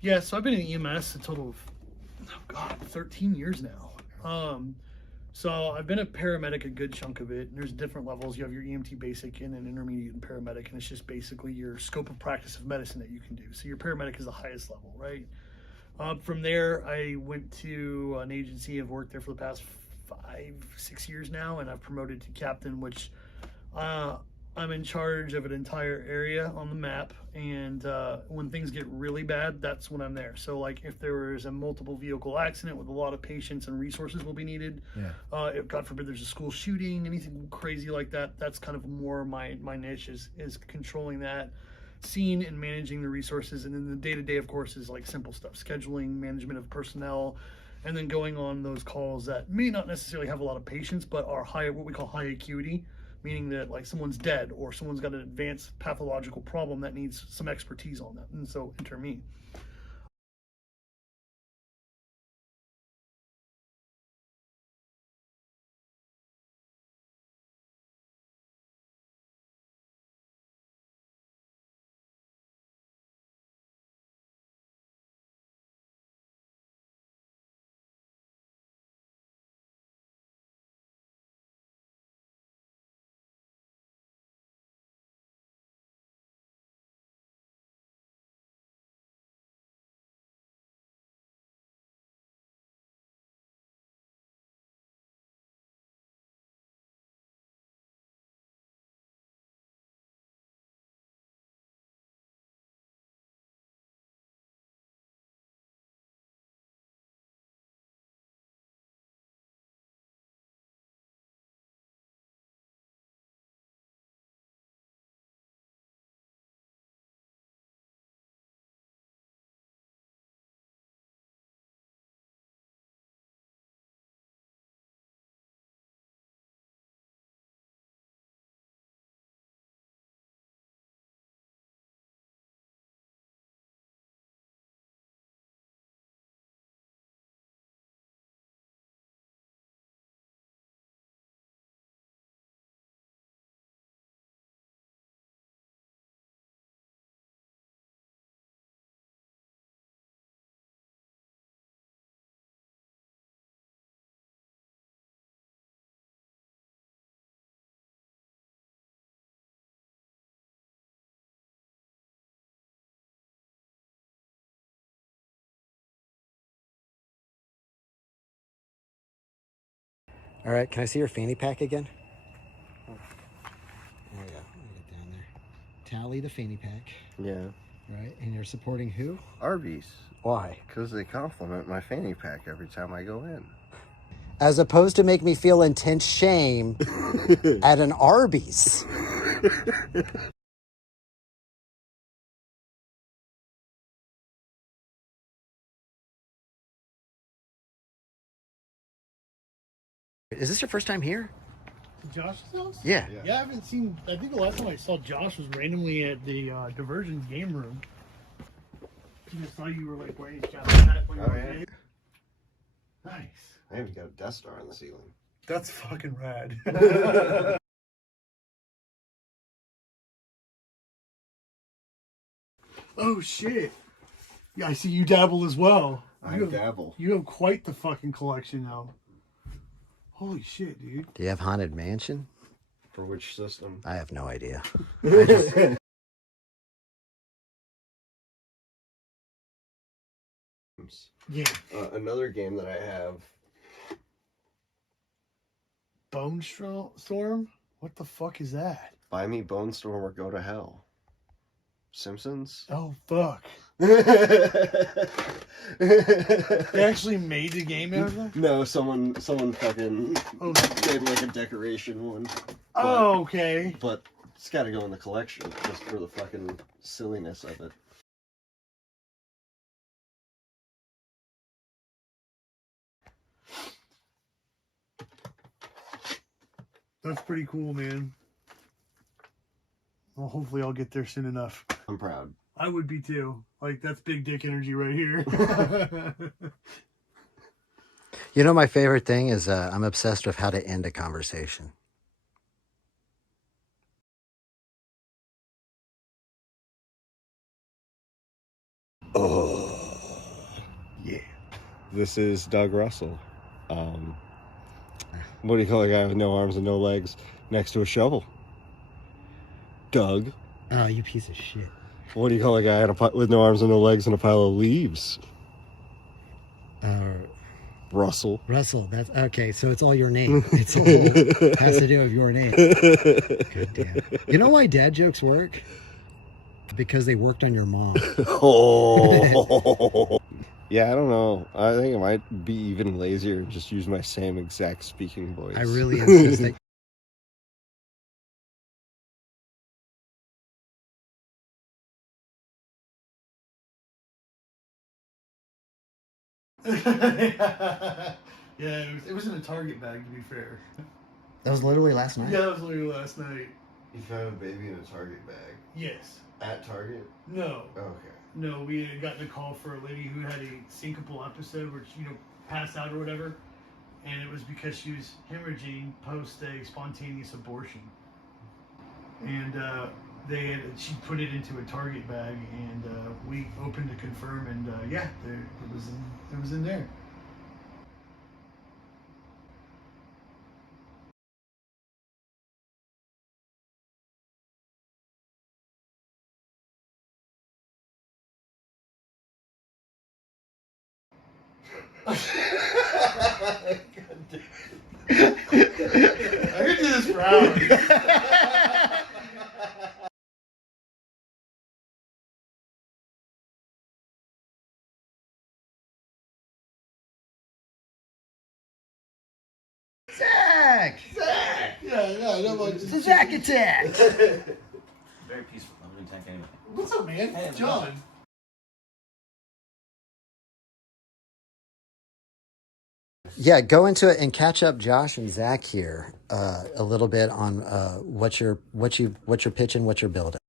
Yeah, so I've been in EMS a total of, 13 years now. So I've been a paramedic a good chunk of it. And there's different levels. You have your EMT basic and an intermediate and paramedic, and it's just basically your scope of practice of medicine that you can do. So your paramedic is the highest level, right? From there, I went to an agency. I've worked there for the past 5, 6 years now, and I've promoted to captain, which uh, I'm in charge of an entire area on the map. And when things get really bad, that's when I'm there. So, like, if there is a multiple vehicle accident with a lot of patients and resources will be needed, if God forbid there's a school shooting, anything crazy like that, that's kind of more my niche is controlling that scene and managing the resources. And then the day-to-day, of course, is like simple stuff, scheduling, management of personnel, and then going on those calls that may not necessarily have a lot of patients but are high, what we call high acuity, meaning that like someone's dead or someone's got an advanced pathological problem that needs some expertise on that, and so enter me. All right, can I see your fanny pack again? Oh. There we go. Let me get down there. Tally the fanny pack. Yeah. Right, and you're supporting who? Arby's. Why? Because they compliment my fanny pack every time I go in. As opposed to make me feel intense shame at an Arby's. Is this your first time here? Josh's house? Yeah. Yeah, I haven't seen. I think the last time I saw Josh was randomly at the diversion game room. I just saw you were like wearing his captain hat when you were there. Nice. I even got a Death Star on the ceiling. That's fucking rad. Oh shit. Yeah, I see you dabble as well. I dabble. You have quite the fucking collection now. Holy shit, dude. Do you have Haunted Mansion? For which system? I have no idea. Yeah. Another game that I have. Bone Storm? What the fuck is that? Buy me Bone Storm or go to hell. Simpsons? Oh, fuck. They actually made the game out of that? No, someone fucking Oh, made like a decoration one. oh, okay. But it's got to go in the collection just for the fucking silliness of it. That's pretty cool, man. Well, hopefully I'll get there soon enough. I'm proud. I would be too. Like, that's big dick energy right here. You know, my favorite thing is I'm obsessed with how to end a conversation. Oh. This is Doug Russell. What do you call a guy with no arms and no legs next to a shovel? Doug. Oh, you piece of shit. What do you call a guy with no arms and no legs and a pile of leaves? Russell. Russell. That's okay. So it's all your name. It's all has to do with your name. God damn. You know why dad jokes work? Because they worked on your mom. Oh. Yeah, I don't know. I think it might be even lazier to just use my same exact speaking voice. I really insist that. Yeah, it was in a Target bag, to be fair. That was literally last night. Yeah, that was literally last night. You found a baby in a Target bag? Yes. At Target? No. Okay. No, we had gotten a call for a lady who had a syncopal episode where she, passed out or whatever. And it was because she was hemorrhaging post a spontaneous abortion. And she put it into a Target bag, and we opened to confirm, and yeah, it was in there. I could do this for hours. Zach! Yeah, no, like It's a Zach attack! Very peaceful. I'm gonna attack anyway. What's up, man? Hey, John. Yeah, go into it and catch up Josh and Zach here a little bit on what you're pitching, what you're building.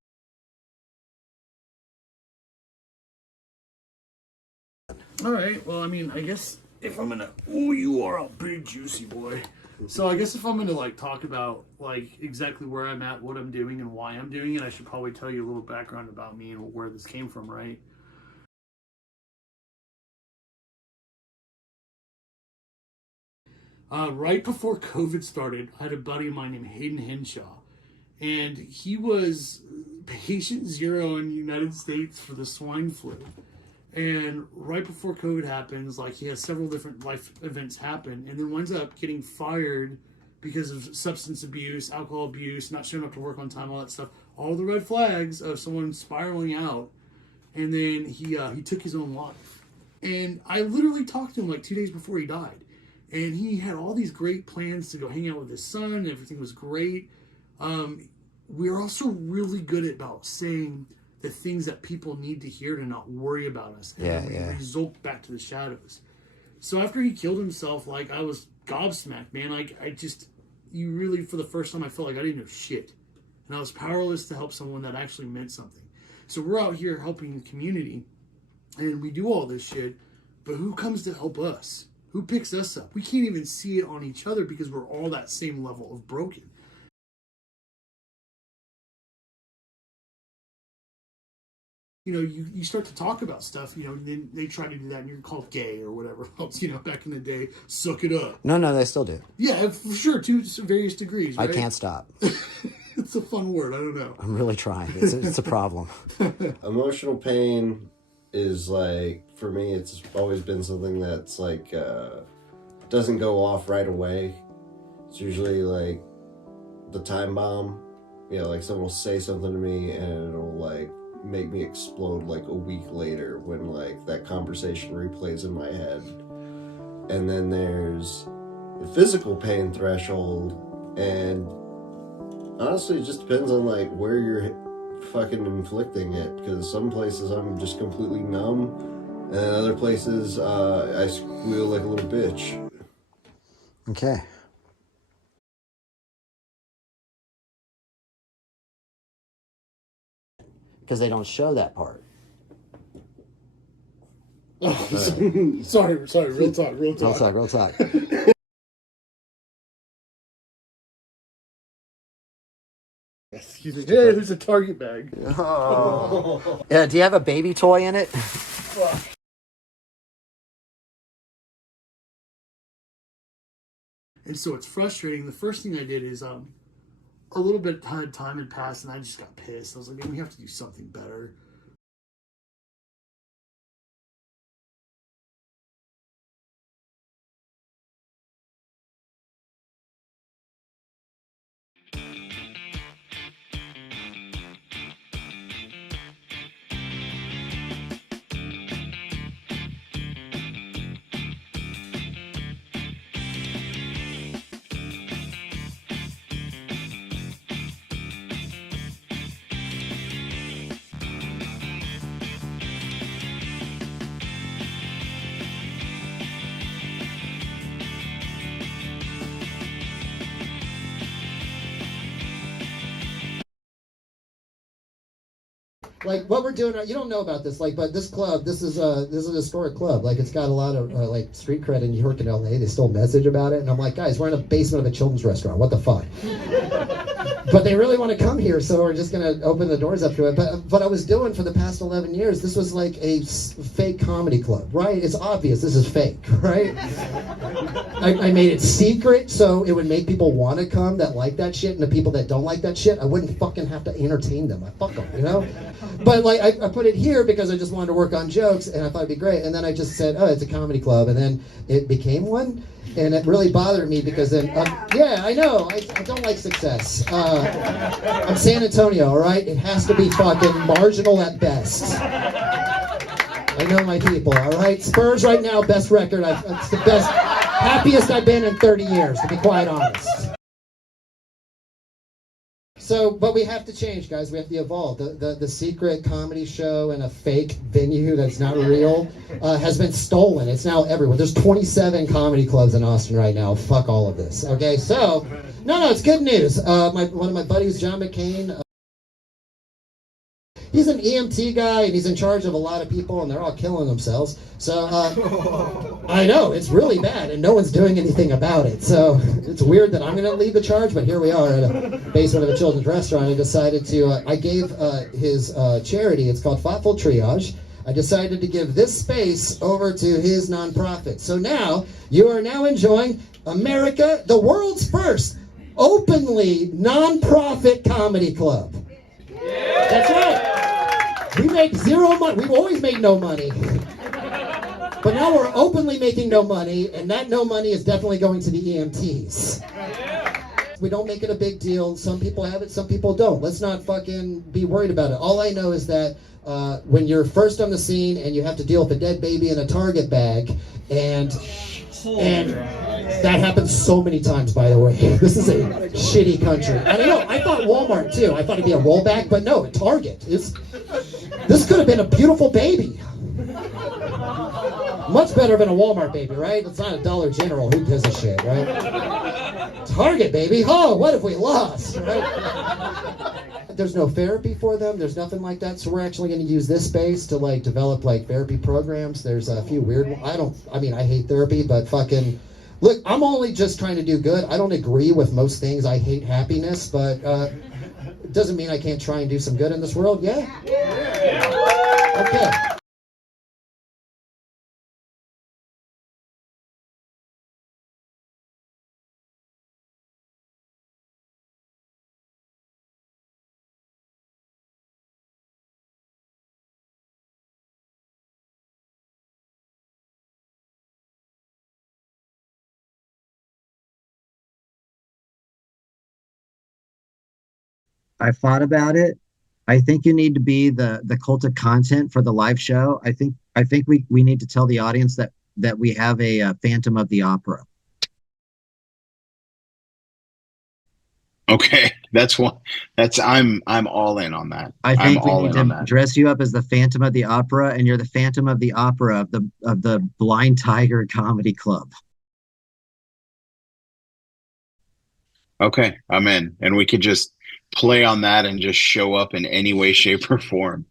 All right. Well, I mean, I guess if I'm gonna, you are a big juicy boy. So I guess if I'm gonna talk about exactly where I'm at, what I'm doing, and why I'm doing it, I should probably tell you a little background about me and where this came from, right? Right before COVID started, I had a buddy of mine named Hayden Henshaw, and he was patient zero in the United States for the swine flu. And right before COVID happens, he has several different life events happen, and then winds up getting fired because of substance abuse, alcohol abuse, not showing up to work on time, all that stuff. All the red flags of someone spiraling out, and then he took his own life. And I literally talked to him 2 days before he died, and he had all these great plans to go hang out with his son, and everything was great. We're also really good about saying the things that people need to hear to not worry about us. And we result back to the shadows. So after he killed himself, I was gobsmacked, man. You really, for the first time, I felt like I didn't know shit. And I was powerless to help someone that actually meant something. So we're out here helping the community, and we do all this shit, but who comes to help us? Who picks us up? We can't even see it on each other because we're all that same level of broken. You start to talk about stuff, then they try to do that, and you're called gay or whatever else, back in the day. Suck it up. No, they still do. Yeah, for sure, to various degrees, right? I can't stop. It's a fun word, I don't know. I'm really trying. It's a problem. Emotional pain is for me, it's always been something that's doesn't go off right away. It's usually the time bomb. Someone will say something to me and it'll make me explode a week later when that conversation replays in my head. And then there's the physical pain threshold, and honestly it just depends on where you're fucking inflicting it, because some places I'm just completely numb, and then other places I squeal like a little bitch. Okay. Because they don't show that part. Oh, sorry, real talk. Real talk. Excuse me. Hey, there's a Target bag. Oh. Yeah, do you have a baby toy in it? And so it's frustrating. The first thing I did is a little bit of time had passed, and I just got pissed. I was like, man, we have to do something better. Like what we're doing, you don't know about this, like, but this club, this is an historic club. Like, it's got a lot of like street cred in New York and LA. They still message about it, and I'm like, guys, we're in a basement of a children's restaurant. What the fuck? But they really want to come here, so we're just gonna open the doors up to it. But what I was doing for the past 11 years, this was like a fake comedy club, right? It's obvious this is fake, right? I made it secret so it would make people want to come that like that shit, and the people that don't like that shit, I wouldn't fucking have to entertain them. I fuck them, you know? But like I put it here because I just wanted to work on jokes, and I thought it'd be great. And then I just said, oh, it's a comedy club, and then it became one. And it really bothered me because then, yeah, I know, I don't like success. I'm San Antonio, all right? It has to be fucking marginal at best. I know my people, all right? Spurs right now, best record. It's the best, happiest I've been in 30 years, to be quite honest. So, but we have to change, guys. We have to evolve. The secret comedy show in a fake venue that's not real has been stolen. It's now everywhere. There's 27 comedy clubs in Austin right now. Fuck all of this. Okay, so, no, it's good news. One of my buddies, John Mckane, he's an EMT guy, and he's in charge of a lot of people, and they're all killing themselves. So, I know, it's really bad, and no one's doing anything about it. So, it's weird that I'm going to lead the charge, but here we are at a basement of a children's restaurant. I decided to, I gave his charity, it's called Thoughtful Triage. I decided to give this space over to his nonprofit. So now, you are now enjoying America, the world's first openly nonprofit comedy club. That's right. We make zero money. We've always made no money. But now we're openly making no money, and that no money is definitely going to the EMTs. We don't make it a big deal. Some people have it, some people don't. Let's not fucking be worried about it. All I know is that when you're first on the scene and you have to deal with a dead baby in a Target bag, and that happens so many times, by the way. This is a shitty country. I don't know. I thought Walmart too. I thought it'd be a rollback, but no, Target. This could have been a beautiful baby. Much better than a Walmart baby, right? It's not a Dollar General. Who gives a shit, right? Target baby. Oh, what have we lost, right? There's no therapy for them. There's nothing like that. So we're actually going to use this space to like develop like therapy programs. There's a few weird ones. I hate therapy, but fucking look, I'm only just trying to do good. I don't agree with most things. I hate happiness, but it doesn't mean I can't try and do some good in this world. Yeah? Okay. I've thought about it. I think you need to be the cult of content for the live show. I think we need to tell the audience that we have a Phantom of the Opera. Okay, that's one. I'm all in on that. I think we need to dress you up as the Phantom of the Opera, and you're the Phantom of the Opera of the Blind Tiger Comedy Club. Okay, I'm in, and we could just play on that and just show up in any way, shape, or form.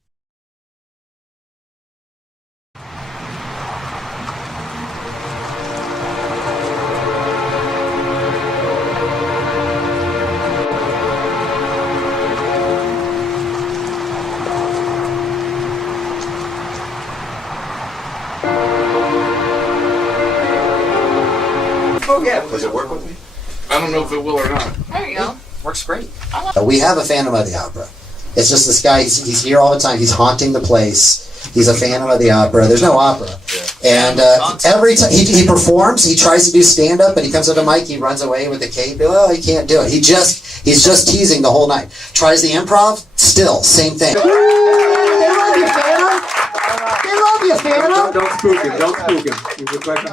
Oh yeah. Does it work with me? I don't know if it will or not. There you go. Works great. We have a Phantom of the Opera. It's just this guy, he's here all the time. He's haunting the place. He's a Phantom of the Opera. There's no opera. And every time he performs, he tries to do stand-up, but he comes up to mic, he runs away with the cape. Oh, he can't do it. He's just teasing the whole night. Tries the improv, still, same thing. They love you, Phantom. They love you, Phantom. Don't spook him. Don't spook him. You look like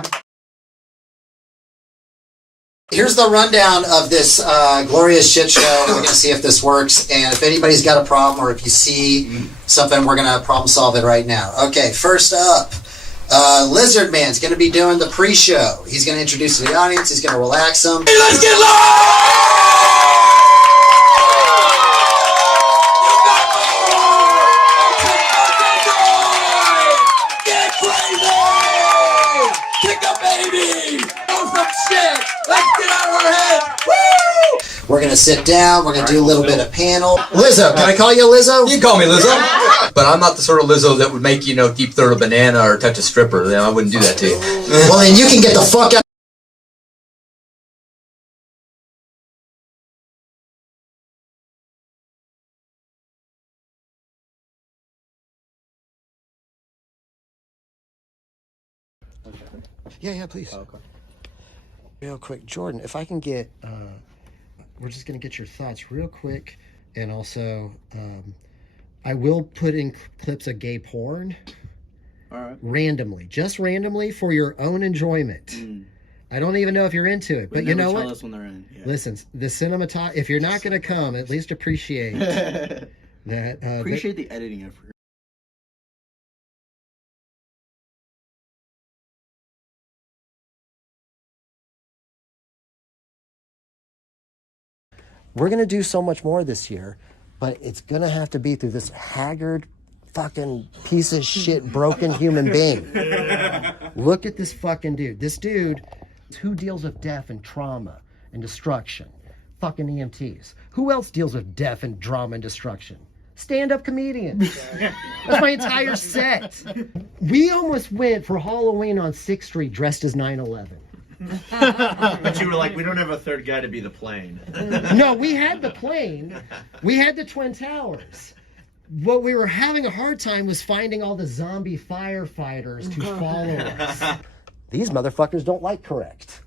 Here's the rundown of this glorious shit show. We're going to see if this works. And if anybody's got a problem or if you see something, we're going to problem solve it right now. Okay, first up, Lizard Man's going to be doing the pre-show. He's going to introduce the audience. He's going to relax them. Hey, let's get live! Get crazy! Kick a baby! Do some shit! Let's get out of our head! Woo! We're going to sit down. We're going to do a little bit of panel. Lizzo. Can I call you Lizzo? You can call me Lizzo. But I'm not the sort of Lizzo that would make you, deep throat a banana or touch a stripper. I wouldn't do that to you. Well, then you can get the fuck out. Yeah, please. Oh, okay. Real quick, Jordan, if I can get, we're just going to get your thoughts real quick. And also, I will put in clips of gay porn. All right. Randomly, just randomly for your own enjoyment. I don't even know if you're into it, but you know what? Tell us when they're in. Yeah. Listen, the cinematography, if you're not going to come, at least appreciate that. Appreciate the editing effort. We're going to do so much more this year, but it's going to have to be through this haggard fucking piece of shit broken human being. Look at this fucking dude. This dude, who deals with death and trauma and destruction? Fucking EMTs. Who else deals with death and drama and destruction? Stand-up comedians. That's my entire set. We almost went for Halloween on 6th Street dressed as 9/11. But you were like, we don't have a third guy to be the plane. No, we had the plane. We had the Twin Towers. What we were having a hard time was finding all the zombie firefighters to follow us. These motherfuckers don't like correct.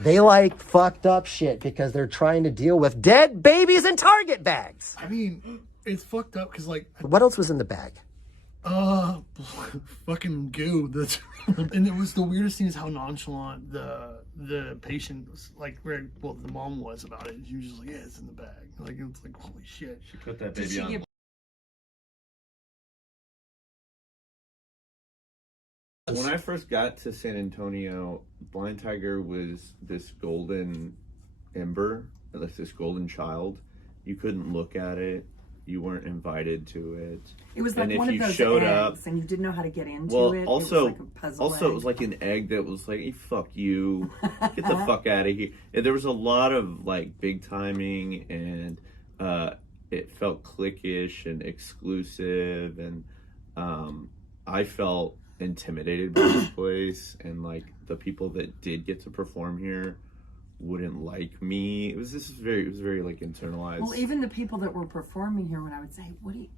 They like fucked up shit because they're trying to deal with dead babies in Target bags. I mean, it's fucked up because, like... What else was in the bag? Fucking goo. That's and it was the weirdest thing is how nonchalant the patient was, like, the mom was about it. She was just like, yeah, it's in the bag. Like, it's like, holy shit. She put that baby on. When I first got to San Antonio, Blind Tiger was this golden ember, like this golden child. You couldn't look at it. You weren't invited to it. It was like one of those eggs, and you didn't know how to get into it. Also, it was like a puzzle egg. It was like an egg that was like, hey, fuck you, get the fuck out of here. And there was a lot of like big timing, and it felt cliquish and exclusive, and I felt intimidated by this place, and like the people that did get to perform here wouldn't like me. It was very like internalized. Well, even the people that were performing here, when I would say,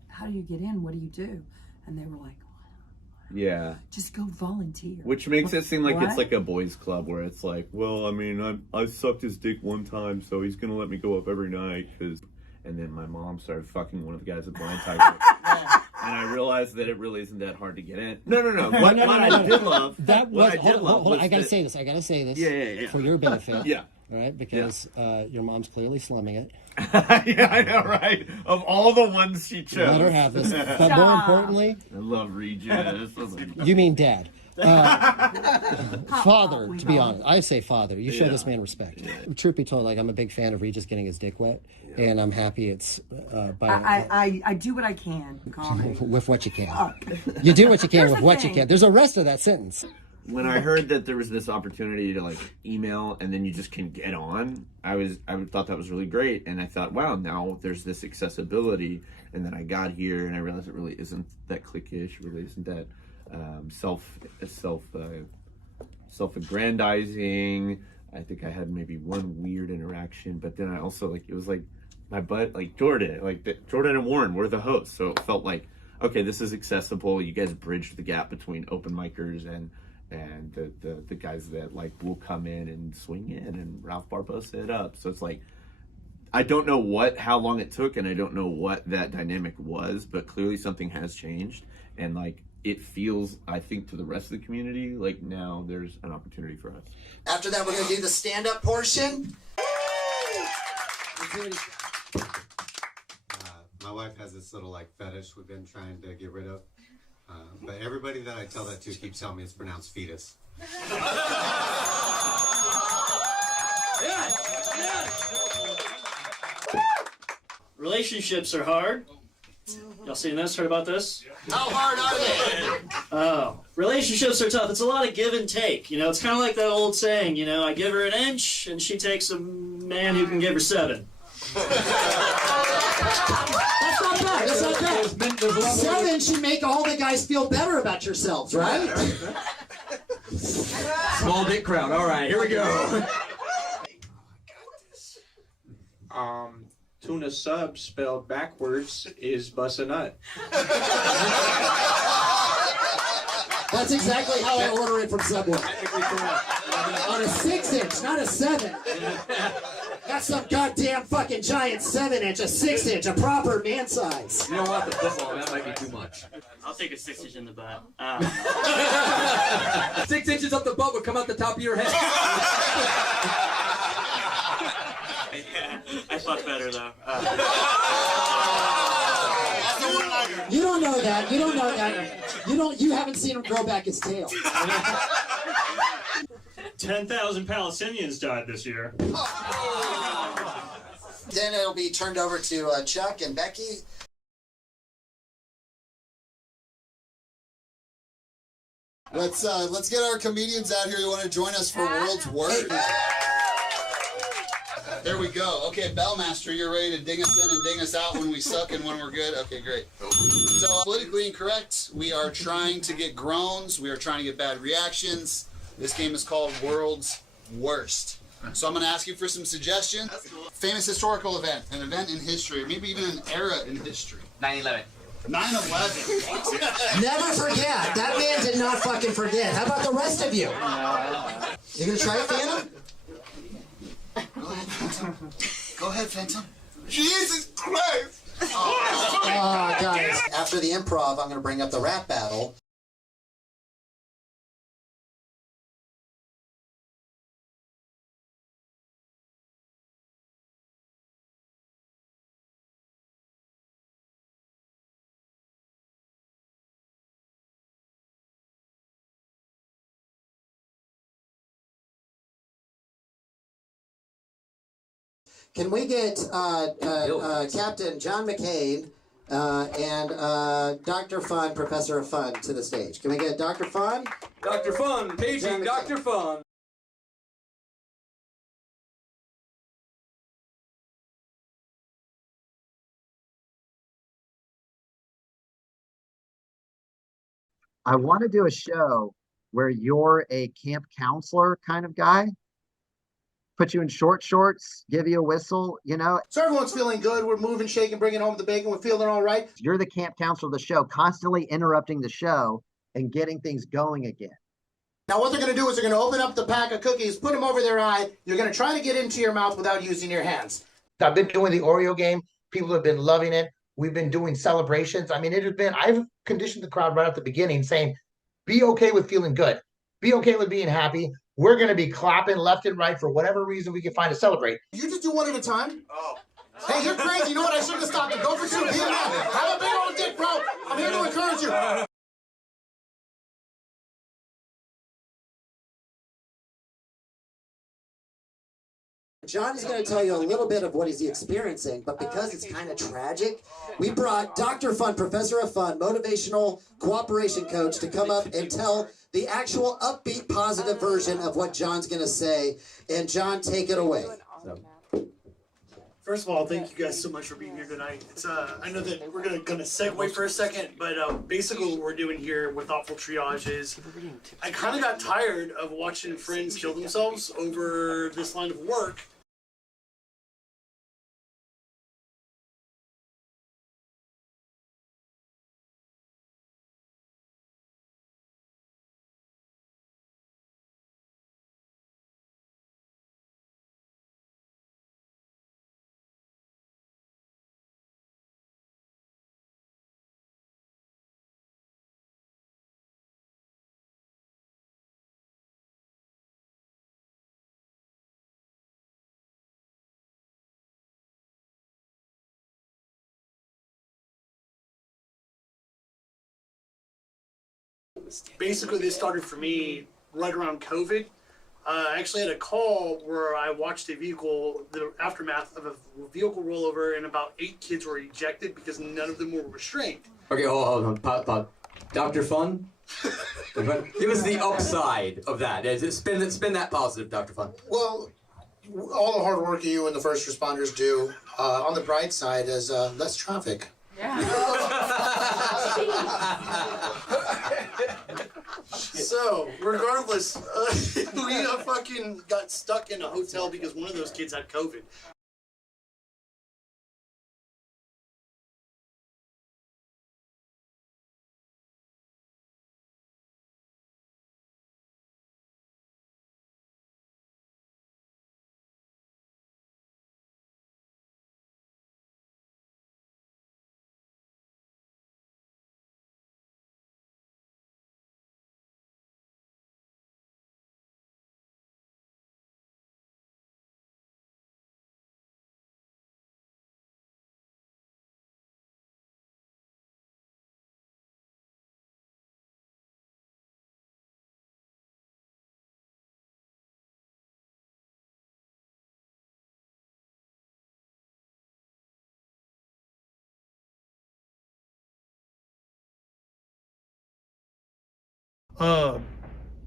how do you get in? What do you do? And they were like, yeah, just go volunteer. Which makes it seem like it's like a boys club where it's like, well, I mean, I sucked his dick one time, so he's gonna let me go up every night. And then my mom started fucking one of the guys at Blind Tiger. And I realized that it really isn't that hard to get in. No. What I did love. Hold on. I gotta say this. Yeah. For your benefit. Yeah. All right, because your mom's clearly slumming it. Yeah, I know, right? Of all the ones she chose. Let her have this. But more importantly, I love Regis. You mean dad. Father, to be honest. I say father. You show this man respect. Yeah. Truth be told, like, I'm a big fan of Regis getting his dick wet, and I'm happy it's I do what I can, comedy. With what you can. You do what you can with what you can. There's a rest of that sentence. When I heard that there was this opportunity to like email and then you just can get on, I thought that was really great, and I thought, wow, now there's this accessibility. And then I got here and I realized it really isn't that cliquish, really isn't that self-aggrandizing. I think I had maybe one weird interaction, but then I also it was like my butt, Jordan, Jordan and Warren were the hosts, so it felt like, okay, this is accessible. You guys bridged the gap between open micers and the guys that will come in and swing in, and Ralph Barbosa it up. So it's like, I don't know how long it took, and I don't know what that dynamic was, but clearly something has changed, and it feels, I think, to the rest of the community like now there's an opportunity for us. After that, we're going to do the stand-up portion. My wife has this little fetish we've been trying to get rid of, but everybody that I tell that to keeps telling me it's pronounced fetus. Relationships are hard. Y'all seen this? Heard about this? How hard are they? Oh, relationships are tough. It's a lot of give and take. It's kind of like that old saying, I give her an inch and she takes a man who can give her 7. That's not bad. That's not bad. 7 should make all the guys feel better about yourselves, right? Small dick crowd. All right, here we go. Tuna sub spelled backwards is bust a nut. That's exactly how I order it from Subway. On a 6-inch, not a 7. That's some goddamn fucking giant 7-inch, a 6-inch, a proper man size. You don't want the football, that might be too much. I'll take a 6-inch in the butt. 6 inches up the butt would come out the top of your head. I thought better though. You don't know that. You don't know that. You haven't seen him grow back his tail. 10,000 Palestinians died this year. Then it'll be turned over to Chuck and Becky. Let's get our comedians out here who want to join us for World's Worst. There we go. Okay, Bellmaster, you're ready to ding us in and ding us out when we suck and when we're good? Okay, great. So, politically incorrect, we are trying to get groans. We are trying to get bad reactions. This game is called World's Worst. So I'm going to ask you for some suggestions. Famous historical event, an event in history, or maybe even an era in history. 9/11. 9/11. Never forget. That man did not fucking forget. How about the rest of you? You gonna try it, Phantom? Go ahead, Phantom. Go ahead, Phantom. Jesus Christ! Oh, guys. After the improv, I'm gonna bring up the rap battle. Can we get Captain John Mckane and Dr. Fun, Professor of Fun, to the stage? Can we get Dr. Fun? Dr. Fun, paging Dr. Fun. I want to do a show where you're a camp counselor kind of guy. Put you in short shorts, give you a whistle, So everyone's feeling good. We're moving, shaking, bringing home the bacon. We're feeling all right. You're the camp counselor of the show, constantly interrupting the show and getting things going again. Now what they're going to do is they're going to open up the pack of cookies, put them over their eye. You're going to try to get into your mouth without using your hands. I've been doing the Oreo game. People have been loving it. We've been doing celebrations. I mean, I've conditioned the crowd right at the beginning saying, be okay with feeling good. Be okay with being happy. We're going to be clapping left and right for whatever reason we can find to celebrate. You just do one at a time? Oh. Hey, you're crazy. You know what? I should have stopped you. Go for 2. Be a man. Have a big old dick, bro. I'm here to encourage you. John is going to tell you a little bit of what he's experiencing, but because it's kind of tragic, we brought Dr. Fun, Professor of Fun, motivational cooperation coach, to come up and tell the actual upbeat, positive version of what John's going to say. And John, take it away. First of all, thank you guys so much for being here tonight. It's I know that we're gonna segue for a second, but basically what we're doing here with Thoughtful Triage is I kind of got tired of watching friends kill themselves over this line of work. Basically, this started for me right around COVID. I actually had a call where I watched the aftermath of a vehicle rollover, and about 8 kids were ejected because none of them were restrained. Okay, hold on. Dr. Fun? Give us the upside of that. Spin that positive, Dr. Fun. Well, all the hard work you and the first responders do, on the bright side, is less traffic. So, regardless, we fucking got stuck in a hotel because one of those kids had COVID.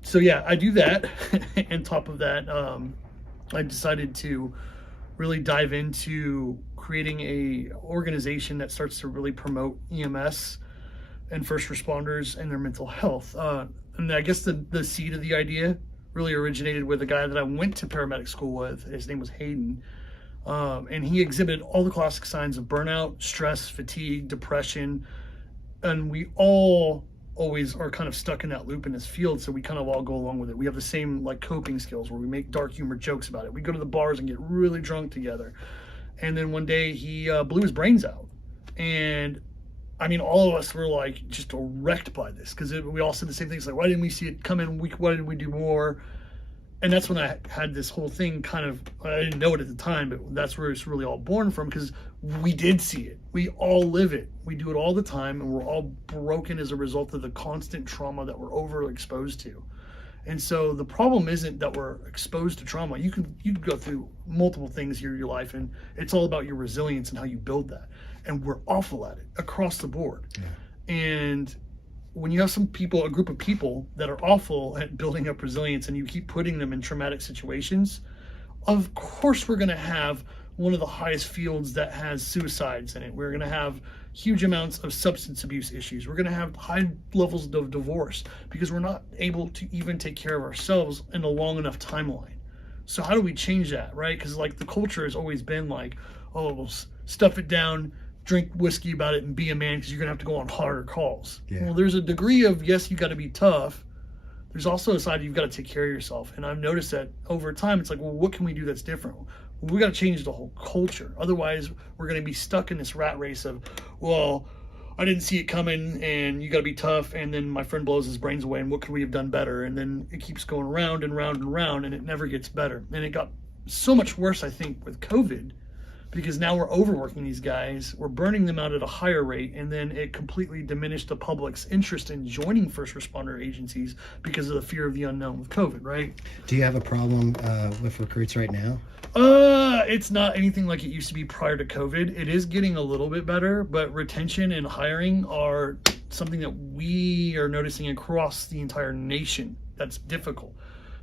So yeah, I do that. And top of that, I decided to really dive into creating a organization that starts to really promote EMS and first responders and their mental health. And I guess the seed of the idea really originated with a guy that I went to paramedic school with. His name was Hayden. And he exhibited all the classic signs of burnout, stress, fatigue, depression. And we all always are kind of stuck in that loop in this field, so we kind of all go along with it. We have the same like coping skills where we make dark humor jokes about it. We go to the bars and get really drunk together. And then one day he blew his brains out. And I mean, all of us were like just wrecked by this because we all said the same things like, why didn't we see it coming? Why didn't we do more? And that's when I had this whole thing kind of, I didn't know it at the time, but that's where it's really all born from, because we did see it. We all live it. We do it all the time, and we're all broken as a result of the constant trauma that we're overexposed to. And so the problem isn't that we're exposed to trauma. You can go through multiple things here in your life, and it's all about your resilience and how you build that. And we're awful at it across the board. Yeah. And when you have a group of people that are awful at building up resilience, and you keep putting them in traumatic situations, of course we're going to have one of the highest fields that has suicides in it. We're going to have huge amounts of substance abuse issues. We're going to have high levels of divorce because we're not able to even take care of ourselves in a long enough timeline. So how do we change that, right? Because like the culture has always been like, oh, we'll stuff it down, drink whiskey about it, and be a man because you're going to have to go on harder calls. Yeah. Well, there's a degree of, yes, you got to be tough. There's also a side you've got to take care of yourself. And I've noticed that over time, it's like, well, what can we do that's different? We got to change the whole culture. Otherwise, we're going to be stuck in this rat race of, well, I didn't see it coming, and you got to be tough, and then my friend blows his brains away, and what could we have done better? And then it keeps going round and round and round, and it never gets better. And it got so much worse, I think, with COVID, because now we're overworking these guys, we're burning them out at a higher rate, and then it completely diminished the public's interest in joining first responder agencies because of the fear of the unknown with COVID, right? Do you have a problem with recruits right now? It's not anything like it used to be prior to COVID. It is getting a little bit better, but retention and hiring are something that we are noticing across the entire nation that's difficult.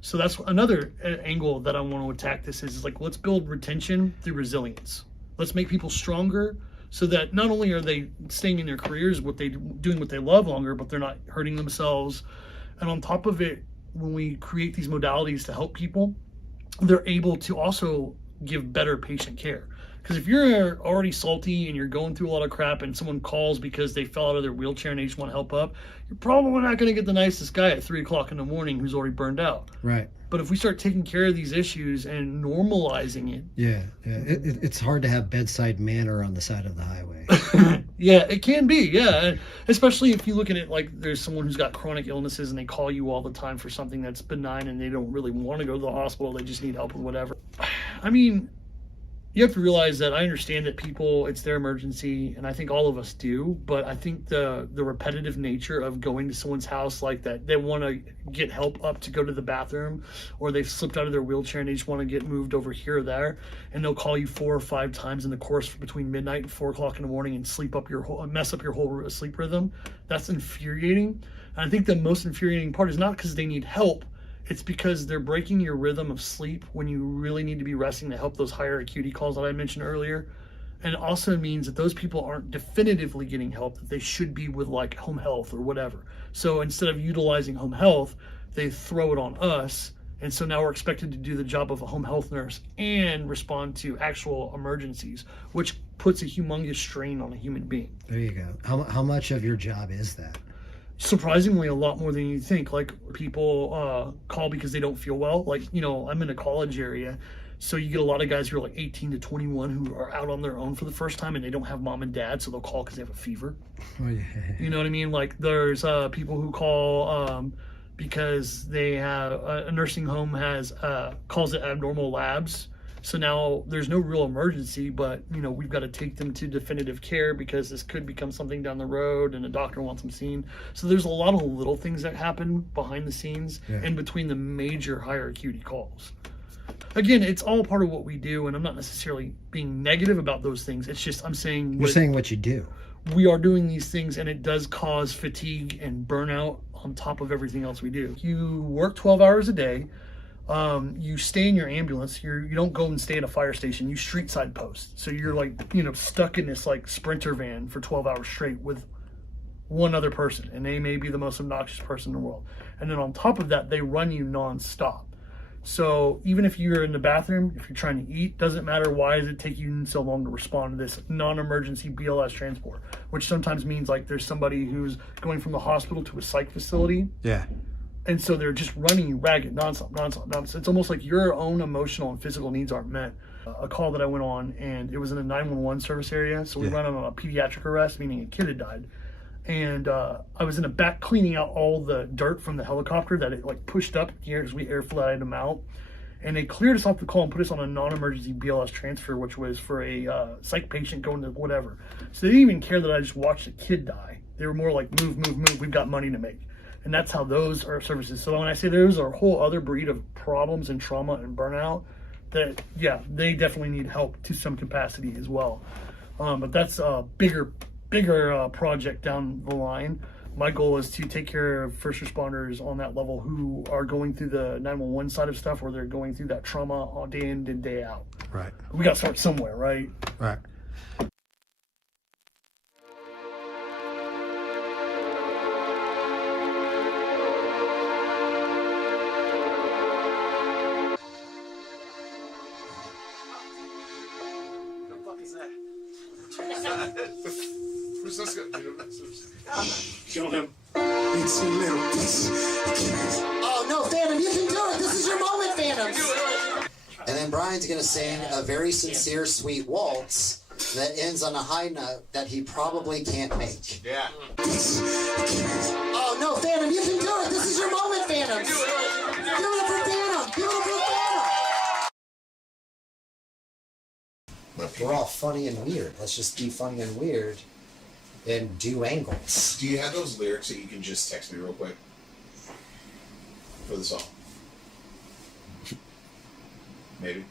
So that's another angle that I want to attack this is like, let's build retention through resilience. Let's make people stronger so that not only are they staying in their careers, doing what they love longer, but they're not hurting themselves. And on top of it, when we create these modalities to help people, they're able to also give better patient care. Because if you're already salty and you're going through a lot of crap and someone calls because they fell out of their wheelchair and they just want to help up, you're probably not going to get the nicest guy at 3 o'clock in the morning who's already burned out. Right. But if we start taking care of these issues and normalizing it. Yeah. It's hard to have bedside manner on the side of the highway. Yeah, it can be. Yeah. Especially if you look at it like there's someone who's got chronic illnesses and they call you all the time for something that's benign and they don't really want to go to the hospital. They just need help with whatever. I mean, you have to realize that I understand that people, it's their emergency, and I think all of us do, but I think the repetitive nature of going to someone's house like that, they want to get help up to go to the bathroom, or they've slipped out of their wheelchair and they just want to get moved over here or there, and they'll call you 4 or 5 times in the course between midnight and 4 o'clock in the morning and mess up your whole sleep rhythm. That's infuriating. And I think the most infuriating part is not because they need help, it's because they're breaking your rhythm of sleep when you really need to be resting to help those higher acuity calls that I mentioned earlier. And it also means that those people aren't definitively getting help that they should be with, like home health or whatever. So instead of utilizing home health, they throw it on us. And so now we're expected to do the job of a home health nurse and respond to actual emergencies, which puts a humongous strain on a human being. There you go. How much of your job is that? Surprisingly, a lot more than you think. Like, people call because they don't feel well. Like, you know, I'm in a college area, so you get a lot of guys who are like 18 to 21 who are out on their own for the first time and they don't have mom and dad, so they'll call because they have a fever. Oh, yeah. You know what I mean? Like, there's people who call because they have a nursing home has calls it abnormal labs. So now there's no real emergency, but, you know, we've got to take them to definitive care because this could become something down the road and a doctor wants them seen. So there's a lot of little things that happen behind the scenes in between the major higher acuity calls. Again, it's all part of what we do, and I'm not necessarily being negative about those things. It's just I'm saying... You're saying what you do. We are doing these things, and it does cause fatigue and burnout on top of everything else we do. You work 12 hours a day. You stay in your ambulance. You don't go and stay at a fire station. You street side post. So you're like, you know, stuck in this like Sprinter van for 12 hours straight with one other person, and they may be the most obnoxious person in the world. And then on top of that, they run you nonstop. So even if you're in the bathroom, if you're trying to eat, doesn't matter. Why does it take you so long to respond to this non-emergency BLS transport, which sometimes means like there's somebody who's going from the hospital to a psych facility. Yeah. And so they're just running you ragged, nonstop. It's almost like your own emotional and physical needs aren't met. A call that I went on, and it was in a 911 service area. So we ran on a pediatric arrest, meaning a kid had died. And I was in the back cleaning out all the dirt from the helicopter that it like pushed up here as we air flighted them out. And they cleared us off the call and put us on a non-emergency BLS transfer, which was for a psych patient going to whatever. So they didn't even care that I just watched a kid die. They were more like, move, we've got money to make. And that's how those are services. So when I say there's a whole other breed of problems and trauma and burnout, that, yeah, they definitely need help to some capacity as well. But that's a bigger project down the line. My goal is to take care of first responders on that level who are going through the 911 side of stuff, where they're going through that trauma all day in and day out. Right. We got to start somewhere, right? Right. Who's this guy? Show him. It's a little piece. Oh no, Phantom, you can do it. This is your moment, Phantom. And then Brian's going to sing a very sincere, sweet waltz that ends on a high note that he probably can't make. Yeah. Oh no, Phantom, you can do it. This is your moment, Phantom. Give it up for Phantom. Give it up for Phantom. We're all funny and weird. Let's just be funny and weird and do angles. Do you have those lyrics that you can just text me real quick for the song? Maybe.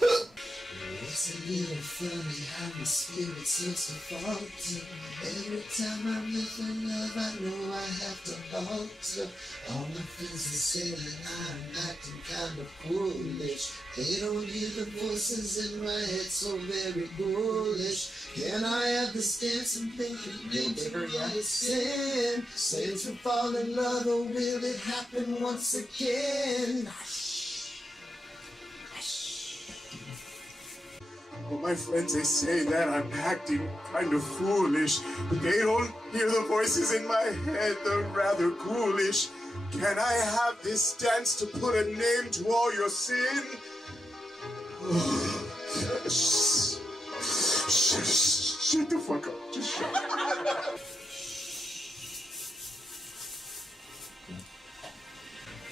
It's a little funny how my spirit seems to falter. Every time I'm looking love, I know I have to alter. All my friends they say that I'm acting kind kind of foolish. They don't hear the voices in my head so very bullish. Can I have this dance and think it bigger yet? Sin, saints will fall in love, or will it happen once again? Well, my friends, they say that I'm acting kind of foolish, but they don't hear the voices in my head, they're rather ghoulish. Can I have this dance to put a name to all your sin? Shut the fuck up. Just shut up.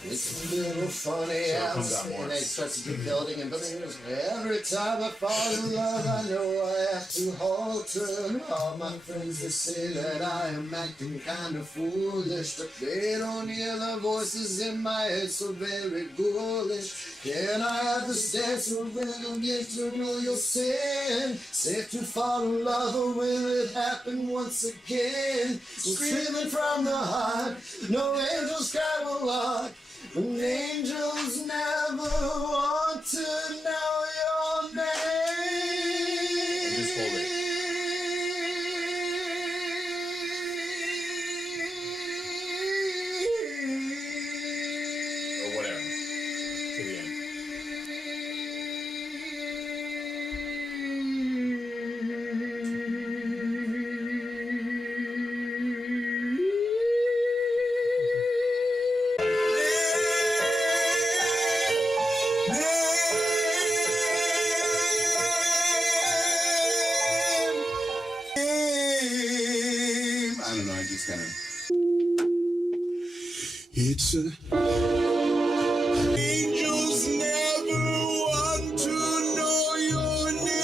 It's a little funny how and it starts to keep building and building. Every time I fall in love, I know I have to alter. All my friends, they say that I am acting kind of foolish, but they don't hear the voices in my head so very ghoulish. Can I have this dance or will you get to know your sin? Safe to fall in love, or will it happen once again? Screaming from the heart, no angels cry will lock. And angels never want to know your name. Just hold it. Or whatever. To the end. I don't know, I just kind of... It's a... Angels never want to know your name.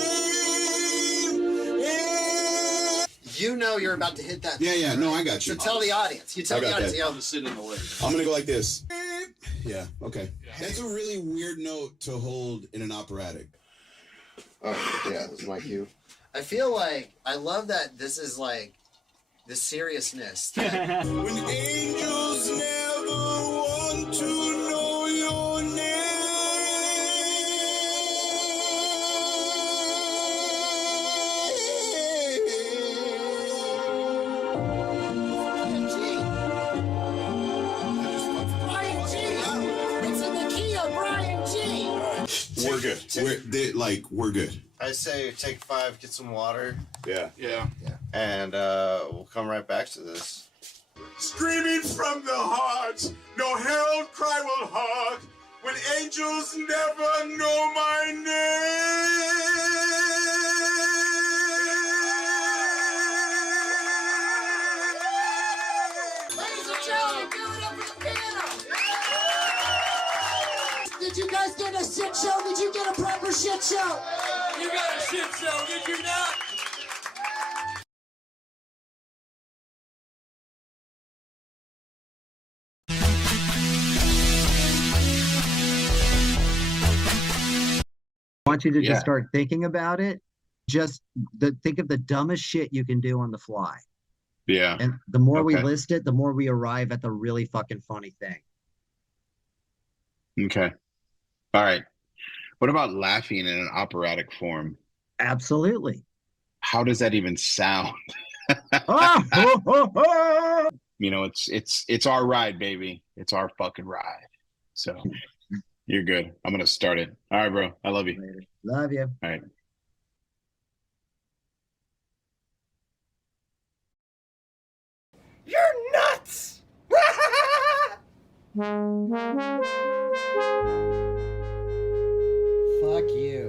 You know you're about to hit that. Yeah, no, I got you. So tell the audience. You tell I the got audience. that. Yeah. I'm just sitting in the way. I'm gonna go like this. Yeah, okay. That's a really weird note to hold in an operatic. Oh, yeah, this is my cue. I feel like I love that this is like the seriousness. When angels never want to know your Brian G. It's in the key of Brian G. We're good. We're good. I say take 5, get some water, Yeah. and we'll come right back to this. Screaming from the heart, no herald cry will hark, when angels never know my name. Ladies and gentlemen, give it up for the piano. Did you guys get a shit show? Did you get a proper shit show? You got a shit show, did you not? I want you to Yeah. just start thinking about it. Just think of the dumbest shit you can do on the fly. Yeah. And the more we Okay. list it, the more we arrive at the really fucking funny thing. Okay. All right. What about laughing in an operatic form? Absolutely. How does that even sound? Oh, ho, ho, ho. You know, it's our ride, baby. It's our fucking ride. So you're good. I'm gonna start it. All right, bro. I love you. Love you. All right. You're nuts! Fuck you.